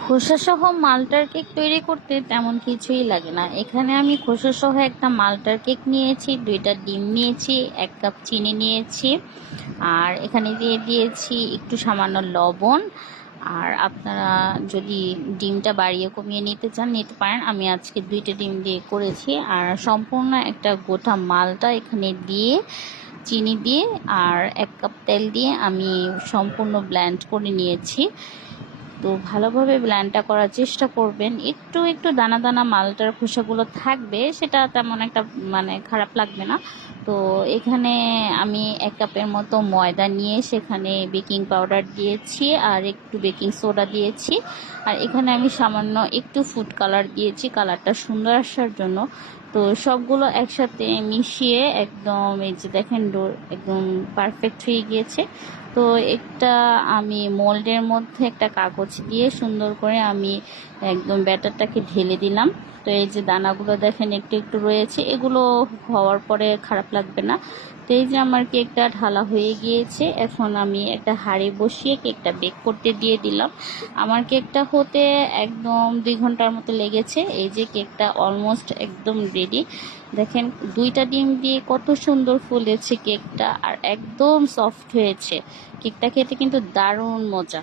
খোসাসহ মাল্টার কেক তৈরি করতে তেমন কিছুই লাগে না। এখানে আমি খোসাসহ একটা মাল্টার কেক নিয়েছি, 2টা ডিম নিয়েছি, 1 কাপ চিনি নিয়েছি, আর এখানে দিয়ে দিয়েছি একটু সামান্য লবণ। আর আপনারা যদি ডিমটা বাড়িয়ে কমিয়ে নিতে চান নিতে পারেন, আমি আজকে 2টা ডিম দিয়ে করেছি। আর সম্পূর্ণ একটা গোটা মালটা এখানে দিয়ে চিনি দিয়ে আর 1 কাপ তেল দিয়ে আমি সম্পূর্ণ ব্লেন্ড করে নিয়েছি। তো ভালোভাবে ব্লেন্ডটা করার চেষ্টা করবেন। একটু একটু দানা দানা মালটার খোসাগুলো থাকবে, সেটা তেমন একটা খারাপ লাগবে না। তো এখানে আমি 1 কাপের মতো ময়দা নিয়ে সেখানে বেকিং পাউডার দিয়েছি আর একটু বেকিং সোডা দিয়েছি। আর এখানে আমি সামান্য একটু ফুড কালার দিয়েছি, কালারটা সুন্দর আসার জন্য। তো সবগুলো একসাথে মিশিয়ে একদম এই যে দেখেন একদম পারফেক্ট হয়ে গিয়েছে। তো একটা আমি মোল্ডের মধ্যে একটা কাগজ দিয়ে সুন্দর করে আমি একদম ব্যাটারটাকে ঢেলে দিলাম। তো এই যে দানাগুলো দেখেন একটু একটু রয়েছে, এগুলো হওয়ার পরে খারাপ লাগবে না। তো এই যে আমার কেকটা ঢালা হয়ে গিয়েছে, এখন আমি একটা হাঁড়ি বসিয়ে কেকটা বেক করতে দিয়ে দিলাম। আমার কেকটা হতে একদম 2 ঘন্টার মতো লেগেছে। এই যে কেকটা অলমোস্ট একদম রেডি। দেখেন 2টা ডিম দিয়ে কত সুন্দর ফুলেছে কেকটা, আর একদম সফট হয়েছে। কেকটা খেতে কিন্তু দারুণ মজা।